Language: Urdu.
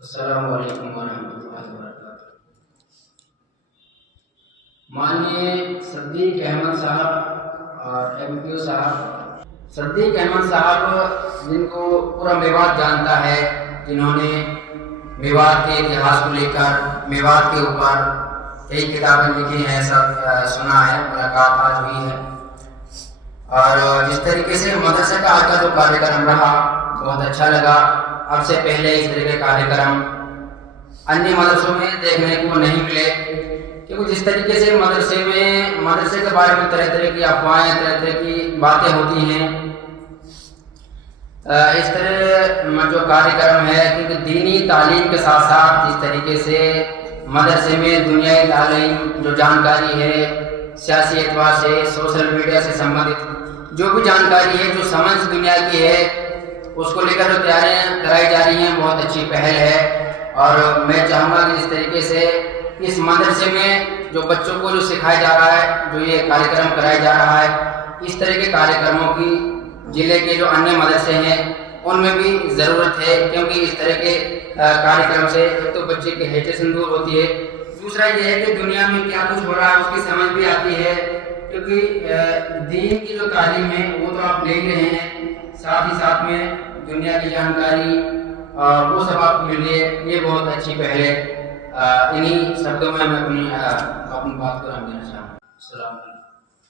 السلام علیکم ورحمۃ اللہ وبرکاتہ۔ مانیے صدیق احمد صاحب اور MPO صاحب، صدیق احمد صاحب جن کو پورا میوات جانتا ہے، جنہوں نے میوات کے اتہاس کو لے کر میوات کے اوپر کئی کتابیں لکھی ہیں، سب سنا ہے، ملاقات آج ہوئی ہے۔ اور جس طریقے سے مدرسے کا آج کا جو کاریہ کرم رہا بہت اچھا لگا۔ اب سے پہلے اس طرح کے کاریہ کرم انیہ مدرسوں میں دیکھنے کو نہیں ملے، کیونکہ جس طریقے سے مدرسے کے بارے میں طرح طرح کی افواہیں، طرح طرح کی باتیں ہوتی ہیں، اس طرح جو کاریہ کرم ہے، کیونکہ دینی تعلیم کے ساتھ ساتھ جس طریقے سے مدرسے میں دنیائی تعلیم جو جانکاری ہے، سیاسی اعتبار سے، سوشل میڈیا سے سمبندھت جو بھی جانکاری ہے، جو سمجھ دنیا کی ہے، اس کو لے کر جو تیاریاں کرائی جا رہی ہیں، بہت اچھی پہل ہے۔ اور میں چاہوں گا کہ اس طریقے سے اس مدرسے میں جو بچوں کو جو سکھایا جا رہا ہے، جو یہ کاریہ کرم کرایا جا رہا ہے، اس طرح کے کاریہ کرموں کی ضلع کے جو انیہ مدرسے ہیں ان میں بھی ضرورت ہے، کیونکہ اس طرح کے کاریہ کرم سے ایک تو بچے کی ہیجیشن دور ہوتی ہے، دوسرا یہ ہے کہ دنیا میں کیا کچھ ہو رہا ہے اس کی سمجھ بھی آتی ہے، کیونکہ دین کی جو تعلیم ہے وہ تو آپ لے ہی رہے ہیں، ساتھ ہی ساتھ میں دنیا کی جانکاری وہ سب آپ کو مل رہی ہے، یہ بہت اچھی پہل ہے۔ انہی شبدوں میں اپنی بات کو رام دینا چاہوں گا۔ السلام علیکم۔